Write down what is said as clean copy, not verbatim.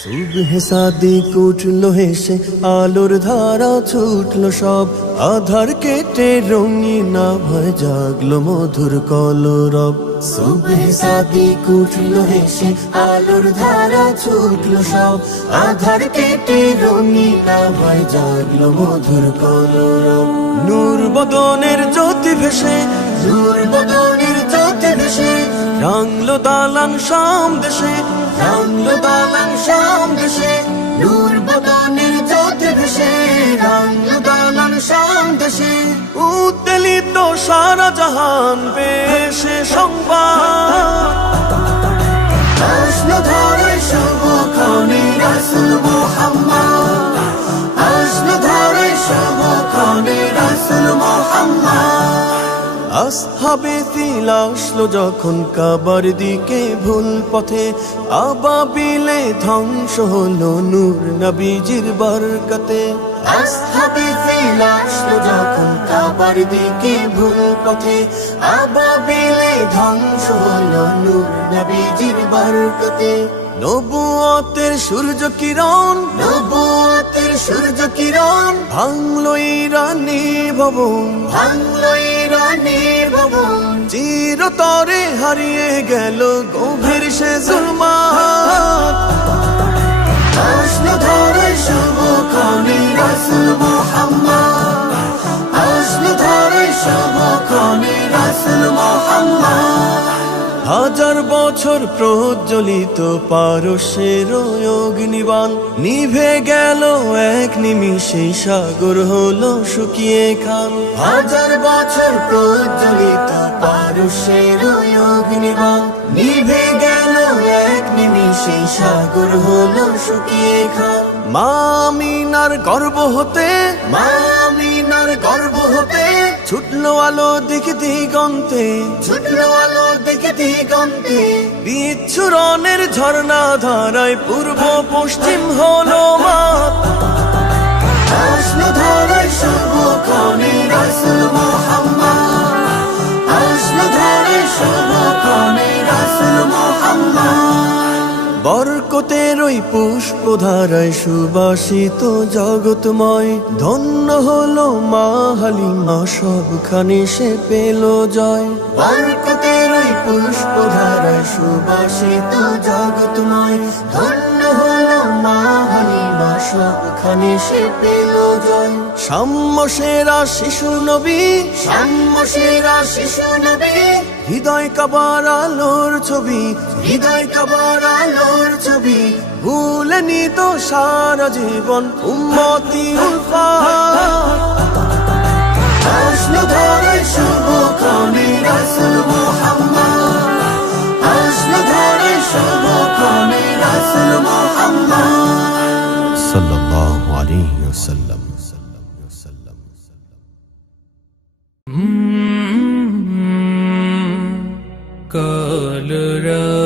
সুবহে সাদিক উঠলো হেসে, আলোর ধারা ছুটলো সব, আধার কেটে রঙিন আভায় জাগলো মধুর কলরব। সুবহে সাদিক উঠলো হেসে, আলোর ধারা ছুটলো সব, আধার কেটে রঙিন আভায় জাগলো মধুর কলরব। নূর বদনের জ্যোতি ভেসে, নূর বদনের জ্যোতি ভেসে, রাঙলো দালান শাম দেশে, রাঙলো দালান শাম দেশে। নূর বদনের জ্যোতি ভেসে, রাঙলো দালান শাম দেশে। উদ্বেলিত সারা জাহান পেশে সংবাদ, আসলো ধরে শুভক্ষণে রাসূল মুহাম্মদ, আসলো ধরে শুভক্ষণে রাসূল মুহাম্মদ। আসহাবে ফিল আসলো যখন কাবার দিকে ভুল পথে, আবাবিলে ধ্বংস হলো নূর নবীজির বরকতে। আসহাবে ফিল আসলো যখন কাবার দিকে ভুল পথে, আবাবিলে ধ্বংস হলো নূর নবীজির বরকতে। নবুয়তের সূর্য কিরণ, নবুয়তের সূর্য কিরণ, ভাঙলো ইরানি ভবন, ভাঙলো ইরানি ভবন। চিরতরে হারিয়ে গেল গভীর সে জুলমাত, আসলো ধরে শুভক্ষণে রাসূল মুহাম্মদ, আসলো ধরে শুভক্ষণে রাসূল মুহাম্মদ। হাজার বছর প্রজ্বলিত পারস্যের অগ্নিবাণ নিভে গেল এক নিমিষে, সাগর হলো শুকিয়ে খান। হাজার বছর প্রজ্বলিত পারস্যের অগ্নিবাণ নিভে গেল এক নিমিষে, সাগর হলো শুকিয়ে খান। মা আমিনার গর্ভ হতে, মা আমিনার গর্ভ হতে, ছুটলো আলো দিকে দিগন্তে, ছুটলো আলো দিকে দিগন্তে। বিচ্ছুরণের ঝর্ণা ধারায় পূর্ব পশ্চিম হলো মাত, আসলো ধরে শুভক্ষণে রাসূল মুহাম্মদ, আসলো ধরে শুভক্ষণে রাসূল মুহাম্মদ। বরকতের ওই পুষ্প ধারায় সুবাসিত জগৎময়, ধন্য হলো মা হালিমা, সবখানে সে পেল জয়। বরকতের ওই পুষ্প ধারায় সুবাসিত জগৎময়, ধন্য হলো মা হালিমা, সবখানে সে পেল জয়। সাম্য সেরা শিশু নবী, সাম্য সেরা শিশু নবী, হৃদয় কাবার আলোর ছবি, হৃদয় কাবার আলোর ছবি। ভুলেনি তো সারা জীবন উম্মতি উলফাত, আসলো ধরে শুভক্ষণে রাসূল মুহাম্মদ, আসলো ধরে শুভক্ষণে রাসূল মুহাম্মদ সাল্লাল্লাহু আলাইহি ওয়াসাল্লাম। কাল